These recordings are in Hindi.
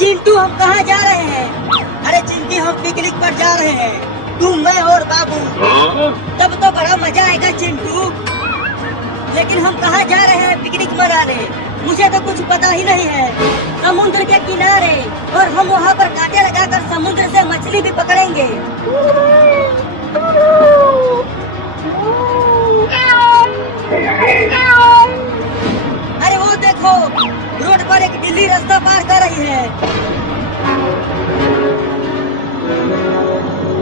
चिंटू हम कहाँ जा रहे हैं? अरे चिंटी हम पिकनिक पर जा रहे हैं, तू मैं और बाबू। तब तो बड़ा मजा आएगा चिंटू। लेकिन हम कहाँ जा रहे हैं पिकनिक मनाने? मुझे तो कुछ पता ही नहीं है। समुद्र के किनारे, और हम वहाँ पर कांटे लगाकर समुद्र से मछली भी पकड़ेंगे। अरे वो देखो, रोड पर एक बिल्ली रास्ता पार कर रही है।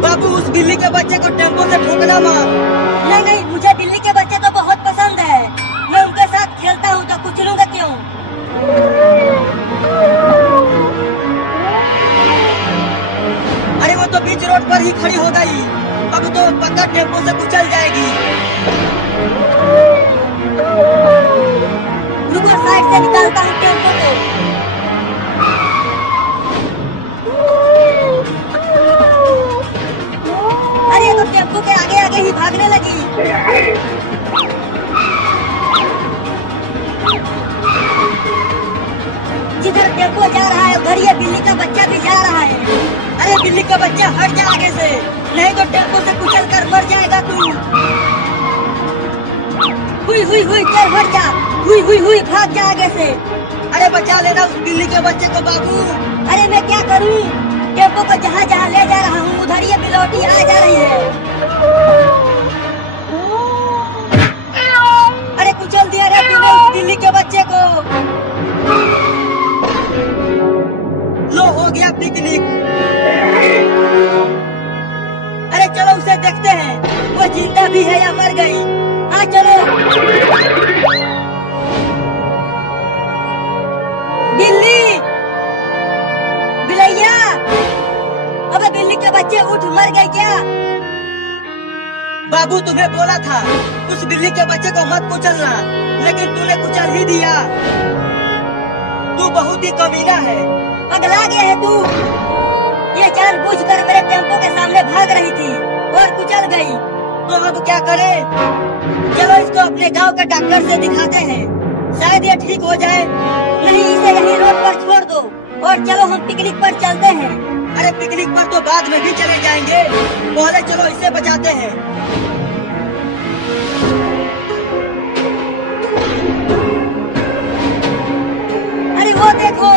बाबू उस बिल्ली के बच्चे को टेम्पो से ठोकना मत। नहीं नहीं, मुझे बिल्ली के बच्चे तो बहुत पसंद है। मैं उनके साथ खेलता हूँ तो कुचलूंगा क्यों? अरे वो तो बीच रोड पर ही खड़ी हो गई। अब तो पक्का टेम्पो से कुचल जाएगी। रुको, साइड से निकालता हूँ टेम्पो को। अरे तो टेम्पो के आगे आगे ही भागने लगी। जिधर टेम्पो जा रहा है उधर ये बिल्ली का बच्चा भी जा रहा है। अरे बिल्ली का बच्चा हट जा आगे से, नहीं तो टेम्पो से कुचल कर मर जाएगा तू। हुई हुई हुई, चल हट जा। हुई हुई हुई, भाग जा आगे से। अरे बचा लेना उस बिल्ली के बच्चे को बाबू। अरे मैं क्या करूं? टेम्पो को जहाँ जहाँ ले जा रहा हूँ उधर ये बिलौटी आ जा रही है। अरे कुचल दिया रे तूने उस बिल्ली के बच्चे को। लो हो गया पिकनिक। अरे चलो उसे देखते हैं, वो जिंदा भी है या मर गई। हाँ चलो। बिल्ली, बिलैया, अबे बिल्ली के बच्चे उठ, मर गए क्या? बाबू तुम्हें बोला था उस बिल्ली के बच्चे को मत कुचलना, लेकिन तूने कुचल ही दिया। तू बहुत ही कमीना है। पगला गया है तू। ये जानबूझकर मेरे टेम्पो के सामने भाग रही थी और कुचल गई। तो अब क्या करें? चलो इसको अपने गांव के डॉक्टर से दिखाते हैं, शायद ये ठीक हो जाए। नहीं, इसे यहीं रोड पर छोड़ दो और चलो हम पिकनिक पर चलते हैं। अरे पिकनिक पर तो बाद में भी चले जाएंगे, पहले चलो इसे बचाते हैं। अरे वो देखो,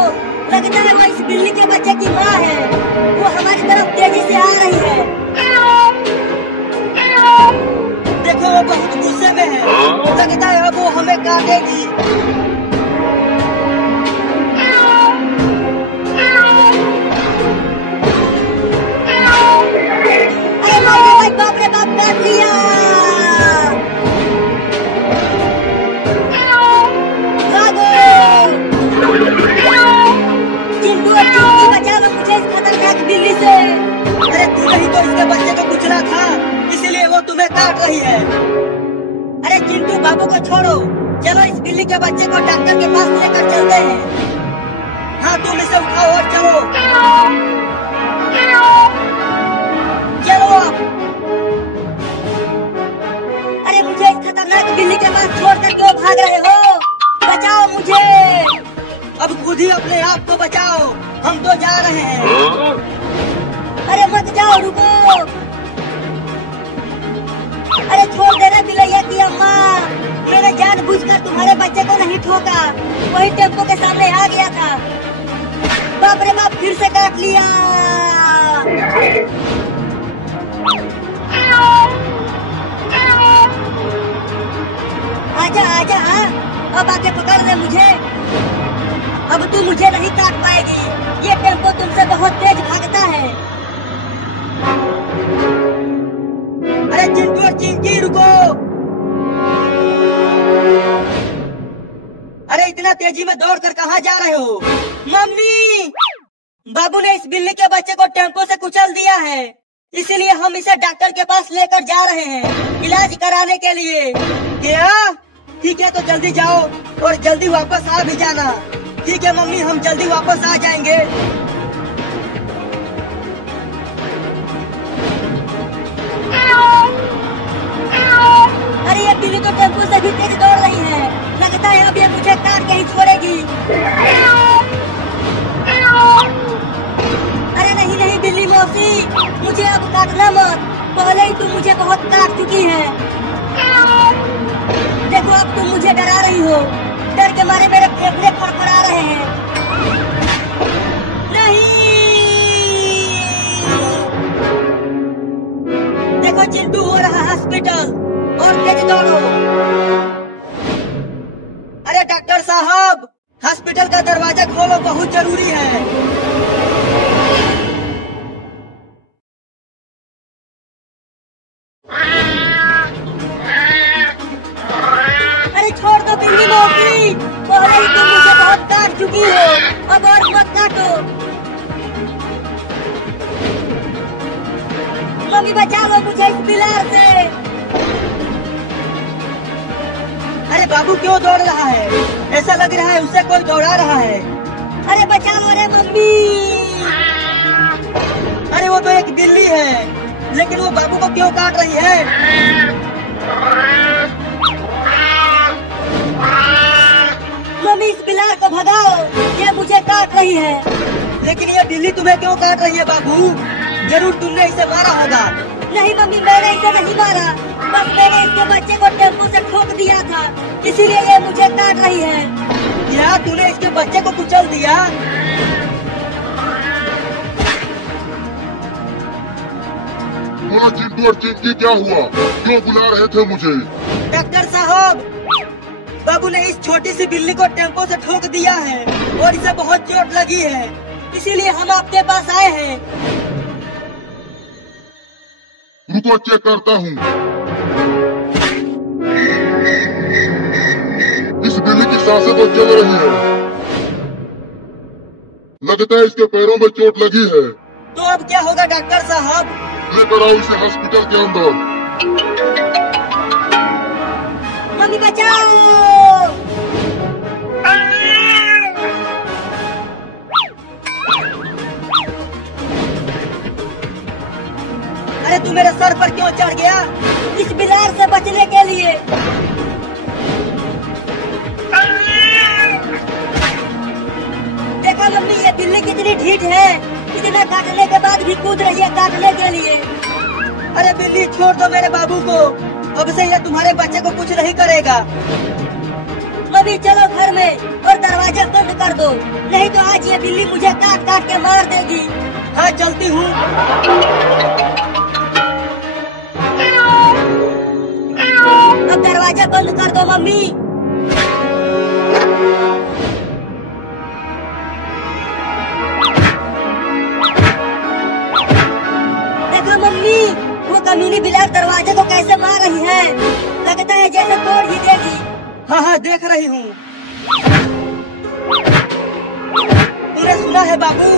लगता है वो इस बिल्ली के बच्चे की माँ है। वो हमारी तरफ तेजी से आ रही है। देखो वो बहुत गुस्से में है, लगता है अब वो हमें काटेगी। अरे बाप रे बाप, काट लिया। बिल्ली से। अरे तू नहीं तो इसके बच्चे को कुचला था, इसीलिए वो तुम्हें काट रही है। अरे चिंटू बाबू को छोड़ो, चलो इस बिल्ली के बच्चे को डॉक्टर के पास लेकर चलते हैं। हाँ तुम इसे उठाओ और चलो चलो आप। अरे मुझे इस खतरनाक बिल्ली के पास छोड़कर क्यों भाग रहे हो? बचाओ मुझे। अब खुद ही अपने आप को बचाओ, हम तो जा रहे हैं। अरे मत जाओ, रुको। अरे छोड़ दे रे बिलैया की अम्मा, मैंने जानबूझकर तुम्हारे बच्चे को नहीं ठोका, वही टेम्पो के सामने आ गया था। बाप रे बाप, फिर से काट लिया। आजा आजा, हाँ अब आके पकड़ ले मुझे। अब तू मुझे नहीं काट पाएगी, ये टेम्पो तुमसे बहुत तेज भागता है। अरे चिंटू और चिंकी रुको। अरे इतना तेजी में दौड़कर कहाँ जा रहे हो? मम्मी, बाबू ने इस बिल्ली के बच्चे को टेम्पो से कुचल दिया है, इसीलिए हम इसे डॉक्टर के पास लेकर जा रहे हैं इलाज कराने के लिए। क्या? ठीक है तो जल्दी जाओ और जल्दी वापस आ भी जाना। ठीक है मम्मी, हम जल्दी वापस आ जाएंगे। अरे ये बिल्ली तो टेम्पो से भी तेज दौड़ रही है, लगता है अब ये मुझे काट के ही छोड़ेगी। मारे मेरे फेफड़े फड़फड़ा रहे हैं। नहीं, देखो चिंटू हो रहा हॉस्पिटल और तेज दौड़ो। अरे डॉक्टर साहब, हॉस्पिटल का दरवाजा खोलो, बहुत जरूरी है। अरे छोड़ दो बिल्ली मौसी, पहले ही तुम मुझे बहुत काट चुकी हो, अब और मत काटो। मम्मी बचा लो मुझे इस बिलार से। अरे बाबू क्यों दौड़ रहा है? ऐसा लग रहा है उसे कोई दौड़ा रहा है। अरे बचा लो रे मम्मी। अरे वो तो एक बिल्ली है, लेकिन वो बाबू को क्यों काट रही है? मम्मी इस बिलार को भगाओ, ये मुझे काट रही है। लेकिन ये बिल्ली तुम्हें क्यों काट रही है बाबू? जरूर तुमने इसे मारा होगा। नहीं मम्मी, मैंने इसे नहीं मारा, बस मैंने इसके बच्चे को टेम्पो से ठोक दिया था, इसीलिए ये मुझे काट रही है। क्या तूने इसके बच्चे को कुचल दिया? बोलो चिंटू और चिंकी, क्या हुआ? क्यों बुला रहे थे मुझे? डॉक्टर साहब, बाबू ने इस छोटी सी बिल्ली को टेम्पो से ठोक दिया है और इसे बहुत चोट लगी है, इसीलिए हम आपके पास आए हैं। रुको चेक करता हूँ। इस बिल्ली की सांसें तो चल रही है, लगता है इसके पैरों में चोट लगी है। तो अब क्या होगा डॉक्टर साहब? लेकर आओ इसे हॉस्पिटल के अंदर। मम्मी बचाओ। अरे तू मेरे सर पर क्यों चढ़ गया? इस बिलार से बचने के लिए। देखा मम्मी, ये बिल्ली कितनी ढीठ है, इतना काटने के बाद भी कूद रही है काटने के लिए। अरे बिल्ली छोड़ दो मेरे बाबू को, अब से यह तुम्हारे बच्चे को कुछ नहीं करेगा। मम्मी चलो घर में और दरवाजा बंद कर दो, नहीं तो आज ये बिल्ली मुझे काट काट के मार देगी। हाँ चलती हूँ। अब दरवाजा बंद कर दो मम्मी। देखो मम्मी, वो कमीनी बिलार दरवाजे को कैसे मार रही है, लगता है जैसे तोड़ ही देगी। हाँ हाँ देख रही हूँ। तूने सुना है बाबू,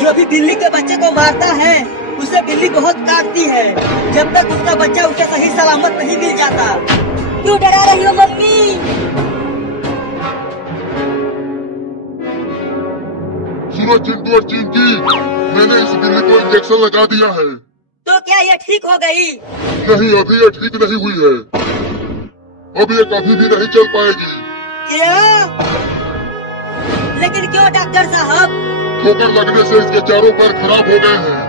जो भी बिल्ली के बच्चे को मारता है उसे बिल्ली बहुत काटती है, जब तक उसका बच्चा उसे सही सलामत नहीं मिल जाता। क्यों डरा रही हो मम्मी? सुनो चिंटू और चिंकी, मैंने इस बिल्ली को इंजेक्शन लगा दिया है। तो क्या ये ठीक हो गई? नहीं, अभी ये ठीक नहीं हुई है, अब ये कभी भी नहीं चल पाएगी। क्या? लेकिन क्यों डॉक्टर साहब? ठोकर लगने से इसके चारों पैर खराब हो गए हैं,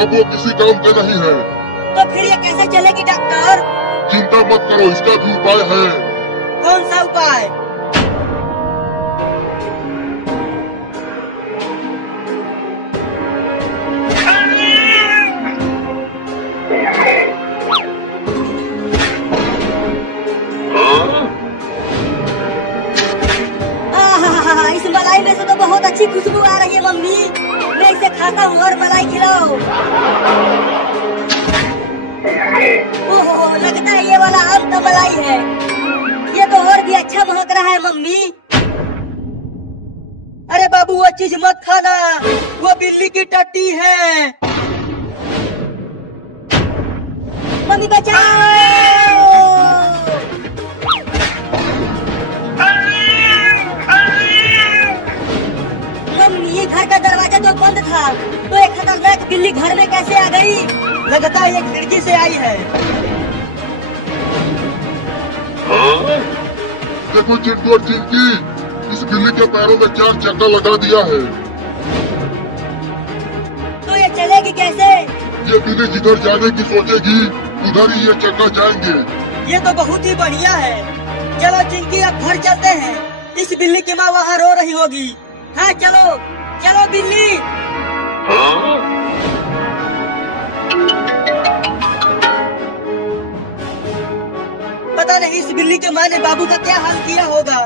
अब वो किसी काम के नहीं है। तो फिर ये कैसे चलेगी डॉक्टर? चिंता मत करो, इसका भी उपाय है। कौन सा उपाय? इस मलाई में से तो बहुत अच्छी खुशबू आ रही है मम्मी, मैं इसे खाता हूँ और मलाई खिलाओ। ओहो, लगता है ये वाला आम का मलाई है, ये तो और भी अच्छा महक रहा है मम्मी। अरे बाबू वो चीज मत खाना, वो बिल्ली की टट्टी है। मम्मी बचाओ। मम्मी ये घर का दरवाजा तो बंद था, तो एक खतरनाक बिल्ली घर में कैसे आ गई? लगता है ये खिड़की से आई है। देखो चिंटू और चिंकी, इस बिल्ली के पैरों में 4 चक्का लगा दिया है। तो ये चलेगी कैसे? ये बिल्ली जिधर जाने की सोचेगी उधर ही ये चक्का जाएंगे। ये तो बहुत ही बढ़िया है। चलो चिंकी अब घर चलते हैं। इस बिल्ली की माँ वहाँ रो रही होगी। हाँ चलो चलो बिल्ली। पता नहीं इस बिल्ली के माँ ने बाबू का क्या हाल किया होगा।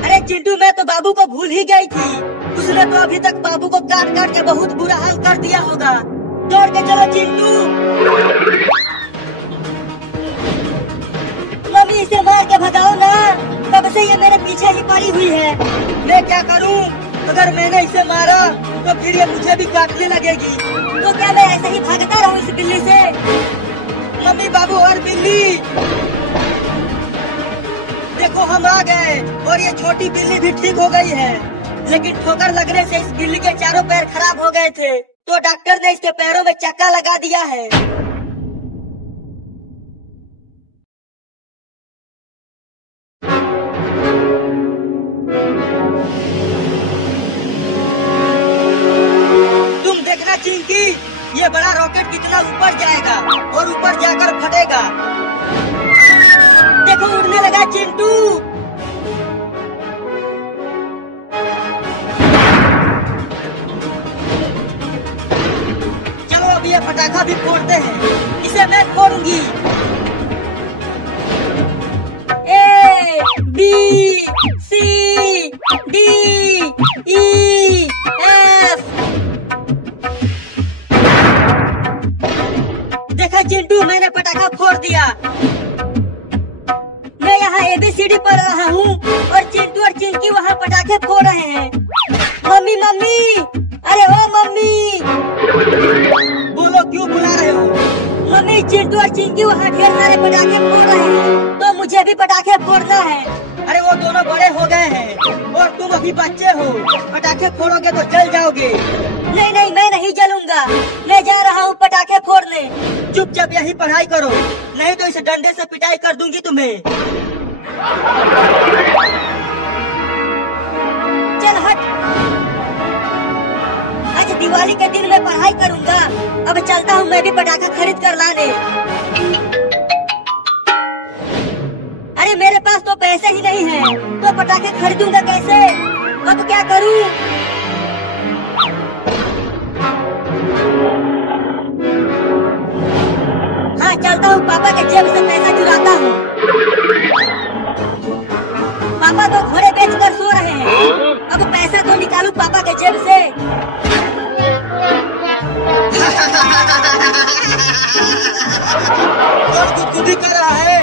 अरे चिंटू, मैं तो बाबू को भूल ही गई थी। उसने तो अभी तक बाबू को काट काट के बहुत बुरा हाल कर दिया होगा। दौड़ के चलो चिंटू। मम्मी इसे मार के भगाओ ना, तब से ये मेरे पीछे ही पड़ी हुई है। मैं क्या करूं? अगर मैंने इसे मारा तो फिर ये मुझे भी काटने लगेगी। तो क्या मैं ऐसे ही भागता रहूं इस बिल्ली से? मम्मी, बाबू और बिल्ली, देखो हम आ गए और ये छोटी बिल्ली भी ठीक हो गई है। लेकिन ठोकर लगने से इस बिल्ली के चारों पैर खराब हो गए थे, तो डॉक्टर ने इसके पैरों में चक्का लगा दिया है। तुम देखना चिंकी, ये बड़ा रॉकेट कितना ऊपर जाएगा और ऊपर जाकर फटेगा। देखो उड़ने लगा चिंटू। चलो अब ये पटाखा भी फोड़ते हैं। इसे मैं फोड़ूंगी। A B C D E F. देखा चिंटू, मैंने पटाखा फोड़ दिया। मैं यहाँ ABCD पढ़ रहा हूँ और चिंटू और चिंकी वहाँ पटाखे फोड़ रहे हैं। मम्मी मम्मी, अरे ओ मम्मी। बोलो, क्यों बुला रहे हो? मम्मी, चिंटू और चिंकी वहाँ ढेर सारे पटाखे फोड़ रहे हैं, तो मुझे भी पटाखे फोड़ना है। अरे वो दोनों बड़े हो गए हैं और तुम अभी बच्चे हो। पटाखे फोड़ोगे तो जल जाओगे। नहीं नहीं, मैं नहीं जलूंगा। मैं जा रहा हूँ पटाखे फोड़ने। चुपचाप यही पढ़ाई करो, नहीं तो इस डंडे से पिटाई कर दूंगी तुम्हें। चल हट। आज दिवाली के दिन मैं पढ़ाई करूंगा। अब चलता हूँ मैं भी पटाखा खरीद कर लाने। अरे मेरे पास तो पैसे ही नहीं है, तो पटाखे खरीदूंगा कैसे? अब क्या करूँ? हाँ चलता हूँ, पापा के जेब से पैसा चुराता हूँ। पापा तो घोड़े बेचकर सो रहे हैं। अब पैसा तो निकालूं पापा के जेब से। और गुदगुदी कर रहा है।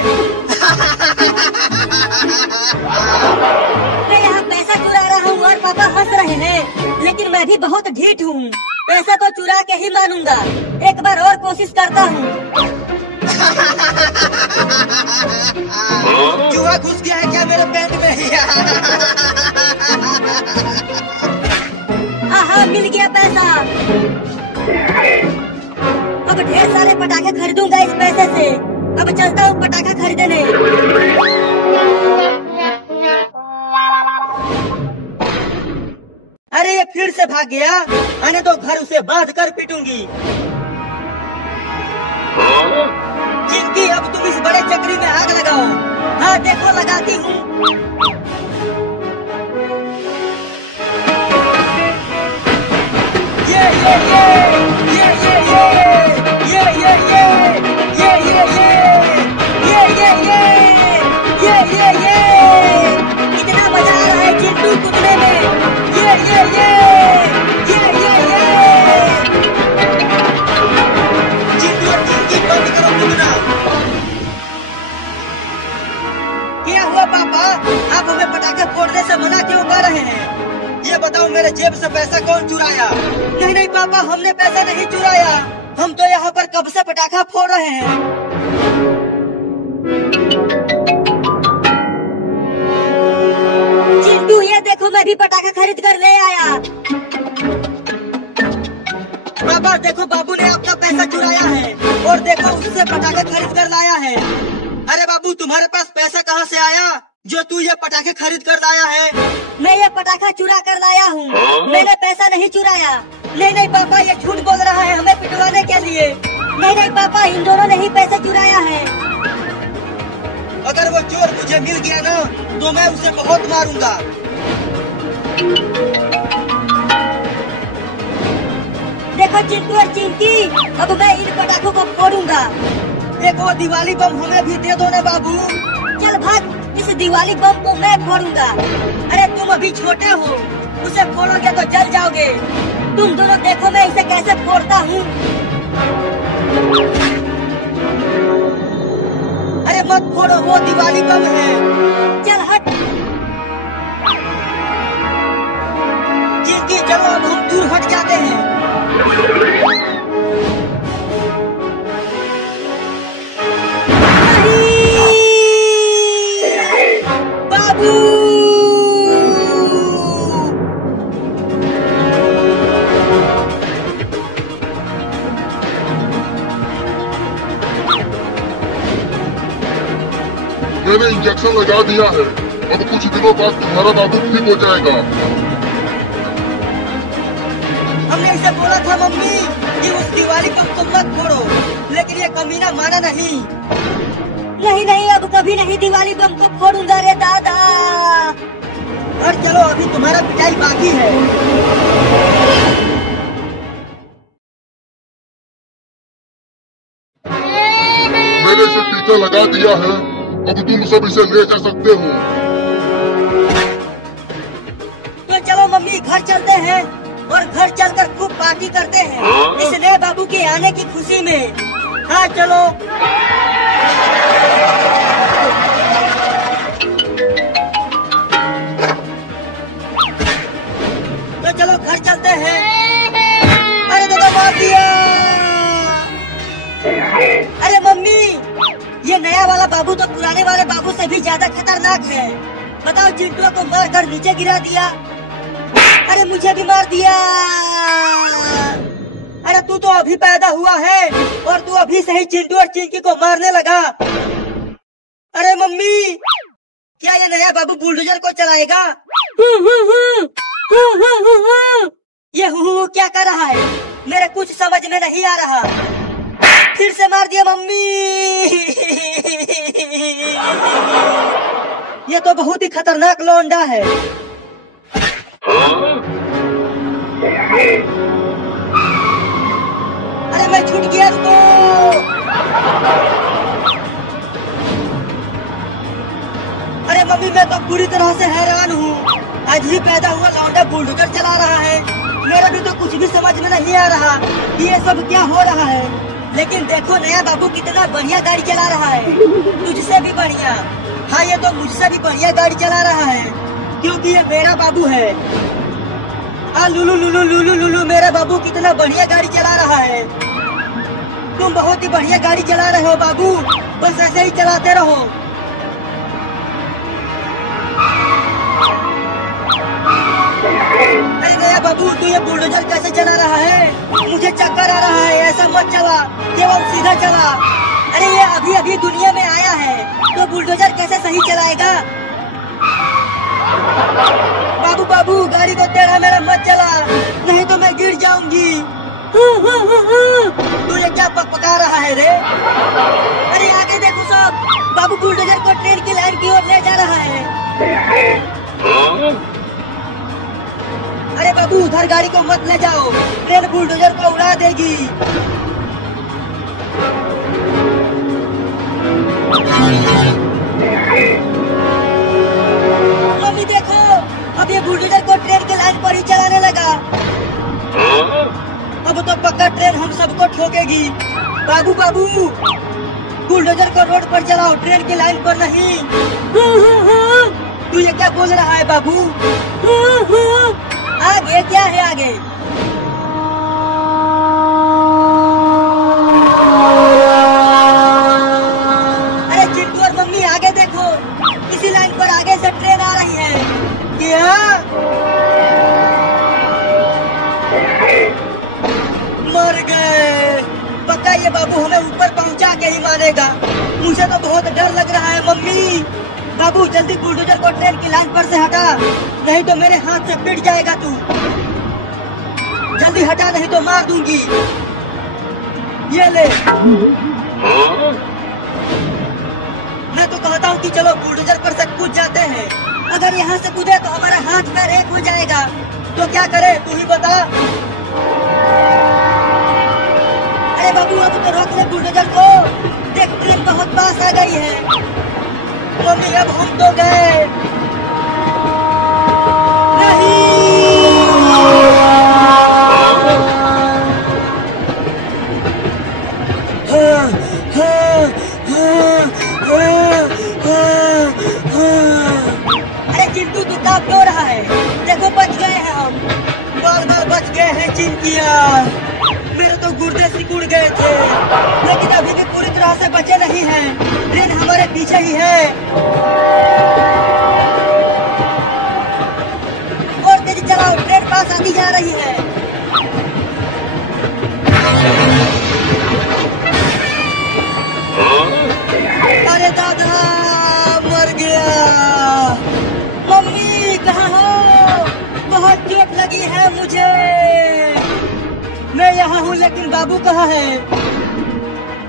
मैं यहाँ पैसा चुरा रहा हूँ और पापा हंस रहे हैं, लेकिन मैं भी बहुत ढीठ हूँ। पैसा तो चुरा के ही मानूंगा। एक बार और कोशिश करता हूँ। चूहा घुस गया है क्या मेरे पेट में? हाँ, मिल गया पैसा। अब ढेर सारे पटाखे खरीदूंगा इस पैसे से। अब चलता हूँ पटाखा खरीदने। अरे ये फिर से भाग गया। आने तो घर उसे बांध कर पीटूंगी। चिंकी, अब तुम इस बड़े चक्री में आग लगाओ। हाँ देखो, लगाती हूँ। ये ये ये ये ये ये ये ये ये ये ये ये ये ये ये कितना मजा आ रहा है चिंटू कूदने में। ये ये ये ये ये ये चिंटू और चिंकी, बंद करो कूदना। क्या हुआ पापा, आप हमें पटाखे फोड़ने से मना क्यों कर रहे हैं? ये बताओ, मेरे जेब से पैसा कौन चुराया? नहीं नहीं पापा, हमने पैसा नहीं चुराया। हम तो यहाँ पर कब से पटाखा फोड़ रहे हैं। चिंटू, ये देखो, मैं भी पटाखा खरीद कर ले आया। पापा देखो, बाबू ने आपका पैसा चुराया है और देखो उससे पटाखे खरीद कर लाया है। अरे बाबू, तुम्हारे पास पैसा कहाँ से आया जो तू ये पटाखे खरीद कर लाया है? मैं ये पटाखा चुरा कर लाया हूँ। मैंने पैसा नहीं चुराया। नहीं नहीं पापा, ये झूठ बोल रहा है हमें पिटवाने के लिए। नहीं नहीं पापा, इन दोनों ने ही पैसा चुराया है। अगर वो चोर मुझे मिल गया ना तो मैं उसे बहुत मारूंगा। देखो चिंटू और चिंकी, अब मैं इन पटाखों को फोड़ूंगा। एक वो दिवाली बम हमें भी दे दो ना बाबू। चल भाग, इस दिवाली बम को मैं फोड़ूंगा। अरे तुम अभी छोटे हो, उसे फोड़ोगे तो जल जाओगे। तुम दोनों देखो मैं इसे कैसे फोड़ता हूँ। अरे मत फोड़ो, वो दिवाली बम है। चल हट। चिंकी चलो अब हम दूर हट जाते हैं। बाबू मैंने इंजेक्शन लगा दिया है। अब कुछ दिनों बाद तुम्हारा बाबू ठीक हो जाएगा। हमने इसे बोला था मम्मी कि उस दिवाली बम को मत फोड़ो, लेकिन ये कमीना माना नहीं। नहीं नहीं, अब कभी नहीं दिवाली बम को फोड़ूंगा रे दादा। और चलो अभी तुम्हारा पिटाई बाकी है। मैंने इसे टीका लगा दिया है। अब तुम सब इसे ले जा सकते हो। तो चलो मम्मी घर चलते हैं और घर चलकर खूब पार्टी करते हैं इस नए बाबू के आने की खुशी में। हाँ चलो। तो चलो घर चलते हैं। अरे दादा मार दिया। अरे मम्मी, ये नया वाला बाबू तो पुराने वाले बाबू से भी ज्यादा खतरनाक है। बताओ, चिंटू को मार कर नीचे गिरा दिया। अरे मुझे भी मार दिया। अरे तू तो अभी पैदा हुआ है और तू अभी से ही चिंटू और चिंकी को मारने लगा। अरे मम्मी, क्या ये नया बाबू बुलडोजर को चलाएगा? ये हु क्या कर रहा है? मेरे कुछ समझ में नहीं आ रहा। फिर से मार दिया मम्मी। ये तो बहुत ही खतरनाक लौंडा है। अरे मैं छूट गया, रुको। अरे मम्मी, मैं तो पूरी तरह से हैरान हूँ। आज ही पैदा हुआ लौंडा बुलडोजर चला रहा है। मेरा भी तो कुछ भी समझ में नहीं आ रहा कि ये सब क्या हो रहा है। लेकिन देखो नया बाबू कितना बढ़िया गाड़ी चला रहा है, तुझसे भी बढ़िया। हाँ, ये तो मुझसे भी बढ़िया गाड़ी चला रहा है क्योंकि ये मेरा बाबू है। लुलु लुलु लुलु लुलु, मेरा बाबू कितना बढ़िया गाड़ी चला रहा है। तुम बहुत ही बढ़िया गाड़ी चला रहे हो बाबू, बस ऐसे ही चलाते रहो। अरे नया बाबू, तू ये बुलडोजर कैसे चला रहा है? मुझे चक्कर आ रहा है। ऐसा मत चला, केवल सीधा चला। अरे ये अभी अभी दुनिया में आया है तो बुलडोजर कैसे सही चलाएगा? बाबू बाबू, गाड़ी को टेढ़ा मेरा मत चला, नहीं तो मैं गिर जाऊंगी। तू ये क्या पका रहा है रे? अरे आगे देखो सब, बाबू बुलडोजर को ट्रेन की लाइन की ओर ले जा रहा है। अरे बाबू, उधर गाड़ी को मत ले जाओ, ट्रेन बुलडोजर को उड़ा देगी। मम्मी देखो, अब ये बुलडोजर को ट्रेन के लाइन पर ही चलाने लगा। अब तो पक्का ट्रेन हम सबको ठोकेगी। बाबू बाबू, बुलडोजर को रोड पर चलाओ, ट्रेन की लाइन पर नहीं। तू ये क्या बोल रहा है बाबू? आगे क्या है आगे? अरे चिंटू और मम्मी आगे देखो, इसी लाइन पर आगे से ट्रेन आ रही है। क्या? मर गए। पक्का ये बाबू हमें ऊपर पहुंचा के ही मारेगा। मुझे तो बहुत डर लग रहा है मम्मी। बाबू जल्दी बुलडोजर को ट्रेन की लाइन पर से हटा, नहीं तो मेरे हाथ से पिट जाएगा तू। जल्दी हटा, नहीं तो मार दूंगी। ये ले। मैं तो कहता हूँ कि चलो बुलडोजर पर से कूद जाते हैं। अगर यहाँ से कूदे तो हमारा हाथ पैर एक हो जाएगा, तो क्या करे तू ही बता। अरे बाबू अब तो रोक ले बुलडोजर को, देख ट्रेन बहुत पास आ गई है। मम्मी अब हम तो गए। अरे चिंटू तू कहाँ क्यों रहा है? देखो बच गए हैं हम, बार बार बच गए हैं चिंटिया। मेरे तो गुर्दे सिकुड़ गए थे, लेकिन अभी भी पूरी तरह से बचे नहीं हैं। ट्रेन हमारे पीछे ही है। और तेजी चलाओ, ट्रेन पास आती जा रही है। अरे दादा मर गया। मम्मी कहाँ हो? बहुत चोट लगी है मुझे। मैं यहाँ हूँ लेकिन बाबू कहाँ है?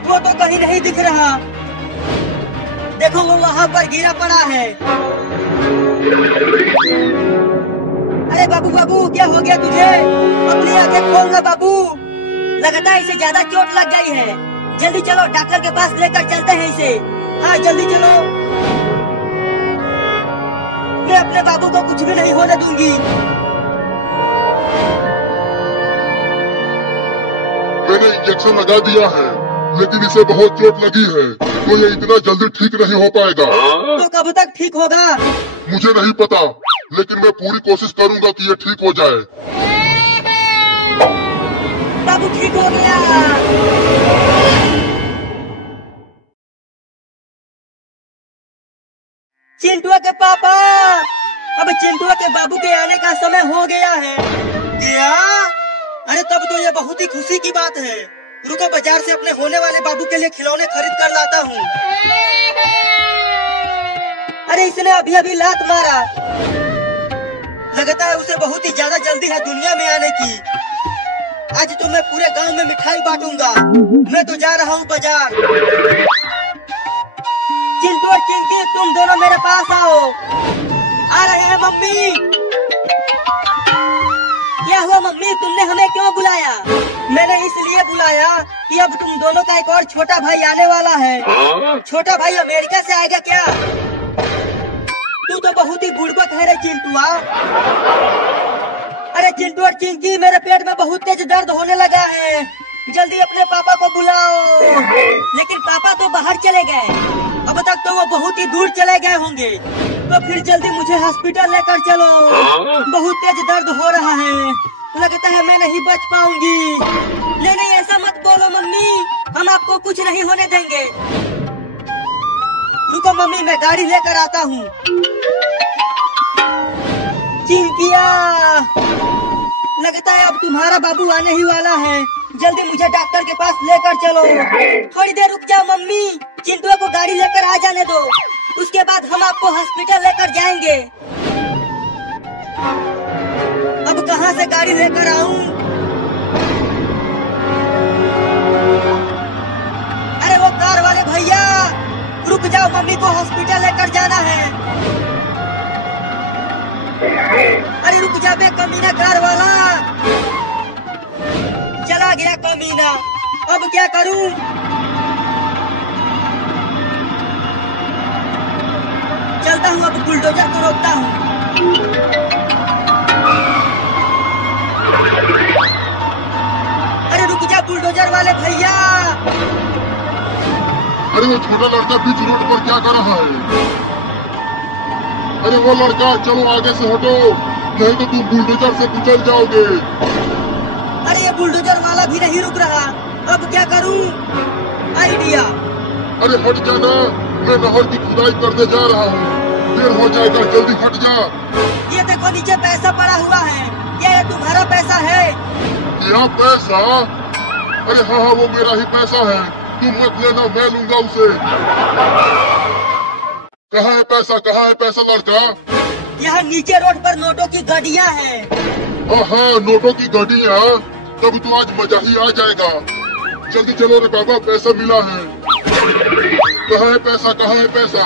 वो तो कहीं नहीं दिख रहा। देखो वो वहाँ पर गिरा पड़ा है। अरे बाबू बाबू क्या हो गया तुझे? अपनी आंखें खोल ना बाबू, लगता है इसे ज्यादा चोट लग गई है। जल्दी चलो डॉक्टर के पास लेकर चलते हैं इसे। हाँ जल्दी चलो, मैं अपने बाबू को कुछ भी नहीं होने दूंगी। मैंने इंजेक्शन लगा दिया है, लेकिन इसे बहुत चोट लगी है, तो ये इतना जल्दी ठीक नहीं हो पाएगा। तो कब तक ठीक होगा? मुझे नहीं पता, लेकिन मैं पूरी कोशिश करूंगा कि ये ठीक हो जाए। बाबू ठीक हो गया। चिंटुआ के पापा, अब चिंटुआ के बाबू के आने का समय हो गया है। क्या? अरे तब तो ये बहुत ही खुशी की बात है। रुको बाजार से अपने होने वाले बाबू के लिए खिलौने खरीद कर लाता हूँ। अरे इसने अभी अभी लात मारा, लगता है उसे बहुत ही ज्यादा जल्दी है दुनिया में आने की। आज तो मैं पूरे गांव में मिठाई बांटूंगा। मैं तो जा रहा हूँ बाजार। चिंटू और चिंकी तुम दोनों मेरे पास आओ। आ रहे हैं मम्मी। क्या हुआ मम्मी, तुमने हमें क्यों बुलाया? मैंने इसलिए बुलाया कि अब तुम दोनों का एक और छोटा भाई आने वाला है। छोटा भाई अमेरिका से आएगा क्या? तू तो बहुत ही बुड़बक है रे चिंटुआ। अरे चिंटू और चिंकी मेरे पेट में बहुत तेज दर्द होने लगा है, जल्दी अपने पापा को बुलाओ। लेकिन पापा तो बाहर चले गए, अब तक तो वो बहुत ही दूर चले गए होंगे। तो फिर जल्दी मुझे हॉस्पिटल लेकर चलो, बहुत तेज दर्द हो रहा है, लगता है मैं नहीं बच पाऊंगी। नहीं ऐसा मत बोलो मम्मी, हम आपको कुछ नहीं होने देंगे। रुको मम्मी मैं गाड़ी लेकर आता हूँ। चिंकिया, लगता है अब तुम्हारा बाबू आने ही वाला है, जल्दी मुझे डॉक्टर के पास लेकर चलो। थोड़ी देर रुक जाओ मम्मी, चिंटू को गाड़ी लेकर आ जाने दो, उसके बाद हम आपको हॉस्पिटल लेकर जाएंगे। अब कहाँ से गाड़ी लेकर आऊं? अरे वो कार वाले भैया रुक जाओ, मम्मी को हॉस्पिटल लेकर जाना है। अरे रुक जा बे कमीना कार वाला, चला गया कमीना, अब क्या करूं? चलता हूँ, अब बुलडोजर को रोकता हूँ। अरे रुक जा बुलडोजर वाले भैया। अरे वो छोटा लड़का बीच रोड पर क्या कर रहा है? अरे वो लड़का चलो आगे से हटो, नहीं तो तुम बुलडोजर से कुचल जाओगे। अरे ये बुलडोजर वाला भी नहीं रुक रहा, अब क्या करूं? आइडिया। अरे हट जाना, मैं नहर की खुदाई करने जा रहा हूँ, देर हो जाएगा, जल्दी हट जा। ये देखो नीचे पैसा पड़ा हुआ है, क्या ये तुम्हारा पैसा है? क्या पैसा? अरे हाँ हाँ वो मेरा ही पैसा है, तुम मत लेना, मैं लूंगा उसे। कहाँ है पैसा, कहाँ है पैसा लड़का? यहाँ नीचे रोड पर नोटों की गाड़ियाँ हैं। हाँ नोटों की गाड़ियाँ, तब तो आज मजा ही आ जाएगा। जल्दी चलो रे बाबा, पैसा मिला है। कहाँ है पैसा, कहाँ है पैसा?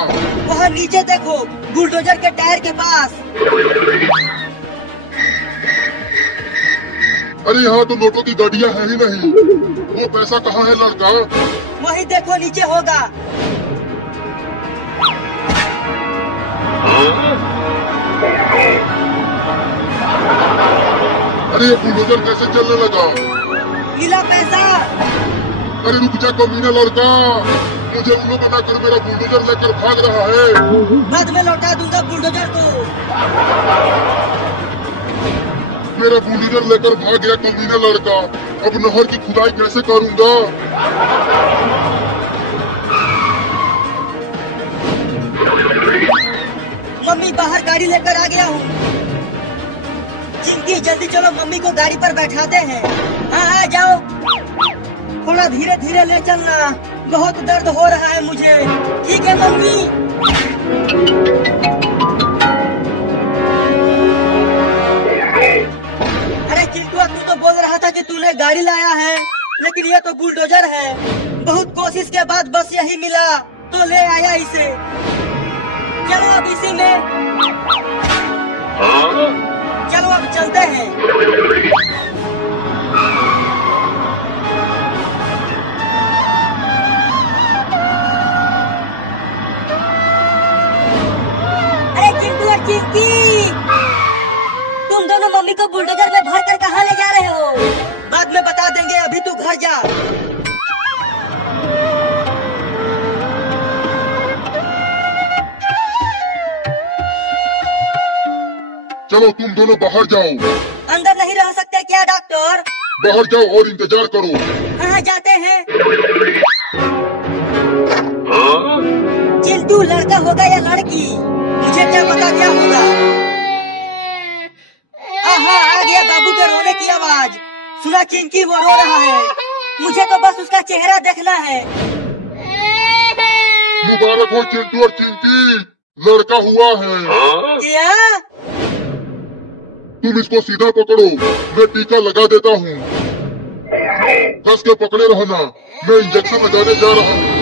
वहाँ नीचे देखो, बुलडोजर के टायर के पास। अरे यहाँ तो नोटों की गाड़ियाँ है ही नहीं। वो पैसा कहाँ है लड़का? वही देखो नीचे होगा। अरे ये बुलडोजर कैसे चलने लगा? मिला पैसा। अरे रुक जा कमीना लड़का, मुझे उल्लू बनाकर मेरा बुलडोजर लेकर भाग रहा है। बाद में लौटा दूंगा बुलडोजर को। मेरा बुलडोजर लेकर भाग गया कमीना लड़का। अब नहर की खुदाई कैसे करूंगा? मम्मी बाहर गाड़ी लेकर आ गया हूँ। चिंकी जल्दी चलो, मम्मी को गाड़ी पर बैठाते हैं। हाँ हाँ जाओ, थोड़ा धीरे धीरे ले चलना, बहुत दर्द हो रहा है मुझे। ठीक है मम्मी। अरे चिंटू, तू तो बोल रहा था कि तूने गाड़ी लाया है, लेकिन ये तो बुलडोजर है। बहुत कोशिश के बाद बस यही मिला तो ले आया इसे। चलो अब इसी में, चलो अब चलते हैं। अरे चिंटू और चिंकी, तुम दोनों मम्मी को बुलडोजर में भर कर कहाँ ले जा रहे हो? बाद में बता देंगे, अभी तू घर जा। चलो तुम दोनों बाहर जाओ। अंदर नहीं रह सकते क्या डॉक्टर? बाहर जाओ और इंतजार करो। हाँ जाते हैं। चिंटू लड़का होगा या लड़की, मुझे क्या पता क्या होगा। आहा, आ गया बाबू के रोने की आवाज। सुना चिंकी, वो रो रहा है। मुझे तो बस उसका चेहरा देखना है। मुबारक हो चिंटू और चिंकी, लड़का हुआ है। क्या? तुम इसको सीधा पकड़ो, मैं टीका लगा देता हूँ। कस के पकड़े रहना, मैं इंजेक्शन लगाने जा रहा हूँ।